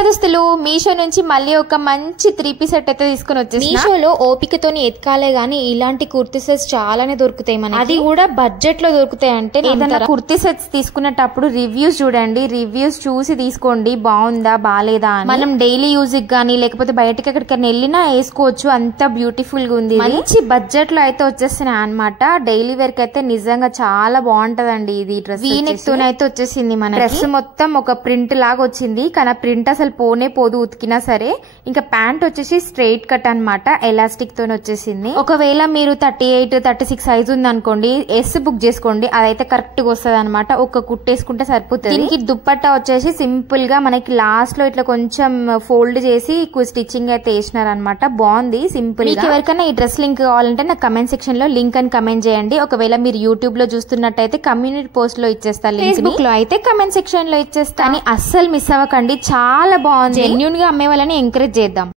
Hello దోస్తులు, మీషో నుంచి మళ్ళీ ఒక మంచి 3-piece సెట్ అయితే తీసుకుని వచ్చేసి మీషోలో ఓపికతోని ఎత్కాలే గానీ ఇలాంటి కుర్తీ సెట్స్ చాలానే దొరుకుతాయి మనకి, అది కూడా బడ్జెట్ లో దొరుకుతాయి. అంటే ఏదైనా కుర్తీ సెట్స్ తీసుకునేటప్పుడు రివ్యూస్ చూడండి, రివ్యూస్ చూసి తీసుకోండి బాగుందా బాలేదా అని. మనం డైలీ యూజ్ గానీ లేకపోతే బయటకి ఎక్కడికైనా వెళ్ళినా వేసుకోవచ్చు, అంత బ్యూటిఫుల్ గా ఉంది. మంచి బడ్జెట్ లో అయితే వచ్చేసినాయి అనమాట. డైలీ వేర్ కి అయితే నిజంగా చాలా బాగుంటదండి. ఇది డ్రెస్ వీనెక్ తోనే అయితే వచ్చేసింది. మన డ్రెస్ మొత్తం ఒక ప్రింట్ లాగా వచ్చింది, కానీ ప్రింట్ అసలు పోనే పోదు ఉతికినా సరే. ఇంకా ప్యాంట్ వచ్చేసి స్ట్రైట్ కట్ అనమాట, ఎలాస్టిక్ తోనే వచ్చేసింది. ఒకవేళ మీరు 38, 36 సైజ్ ఉంది అనుకోండి, ఎస్ బుక్ చేసుకోండి, అదైతే కరెక్ట్ గా వస్తుంది అనమాట. ఒక కుట్టేసుకుంటే సరిపోతుంది. దీనికి దుప్పట్టా వచ్చేసి సింపుల్ గా మనకి లాస్ట్ లో ఇట్లా కొంచెం ఫోల్డ్ చేసి స్టిచ్చింగ్ అయితే వేసినారు అనమాట. బాగుంది సింపుల్ గా. ఎవరికైనా ఈ డ్రెస్ లింక్ కావాలంటే నాకు కమెంట్ సెక్షన్ లో లింక్ అని కమెంట్ చేయండి. ఒకవేళ మీరు యూట్యూబ్ లో చూస్తున్నట్టయితే కమ్యూనిటీ పోస్ట్ లో ఇచ్చేస్తా, ఫేస్బుక్ లో అయితే కమెంట్ సెక్షన్ లో ఇచ్చేస్తా. కానీ అస్సలు మిస్ అవ్వకండి, చాలా బాగుంది. జెన్యూన్ గా అమ్మే వాళ్ళని ఎంకరేజ్ చేద్దాం.